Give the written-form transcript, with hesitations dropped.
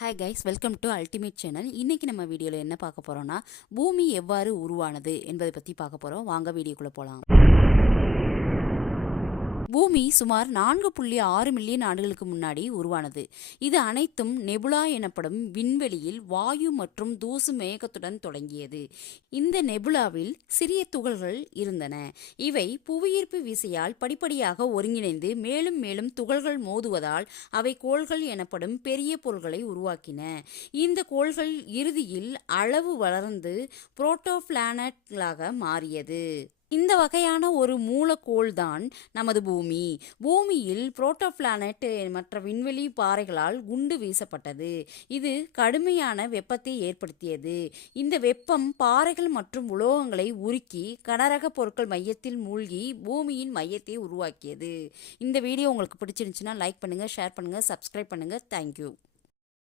Hi guys, welcome to ultimate channel. இன்றைக்கி நம்ம வீடியோவில் என்ன பார்க்க போகிறோன்னா, பூமி எவ்வாறு உருவானது என்பதை பற்றி பார்க்க போகிறோம். வாங்க வீடியோக்குள்ளே போகலாம். பூமி சுமார் 4.6 மில்லியன் ஆண்டுகளுக்கு முன்னாடி உருவானது. இது அனைத்தும் நெபுலா எனப்படும் விண்வெளியில் வாயு மற்றும் தூசு மேகத்துடன் தொடங்கியது. இந்த நெபுலாவில் சிறிய துகள்கள் இருந்தன. இவை புவியீர்ப்பு விசையால் படிப்படியாக ஒருங்கிணைந்து மேலும் மேலும் துகள்கள் மோதுவதால் அவை கோள்கள் எனப்படும் பெரிய பொருள்களை உருவாக்கின. இந்த கோள்கள் இறுதியில் அளவு வளர்ந்து புரோட்டோபிளானட்களாக மாறியது. இந்த வகையான ஒரு மூலக்கோள் தான் நமது பூமி. பூமியில் புரோட்டோபிளானட் மற்ற விண்வெளி பாறைகளால் குண்டு வீசப்பட்டது. இது கடுமையான வெப்பத்தை ஏற்படுத்தியது. இந்த வெப்பம் பாறைகள் மற்றும் உலோகங்களை உருக்கி கனரக பொருட்கள் மையத்தில் மூழ்கி பூமியின் மையத்தை உருவாக்கியது. இந்த வீடியோ உங்களுக்கு பிடிச்சிருந்துச்சுன்னா லைக் பண்ணுங்கள், ஷேர் பண்ணுங்கள், சப்ஸ்கிரைப் பண்ணுங்கள். தேங்க்யூ.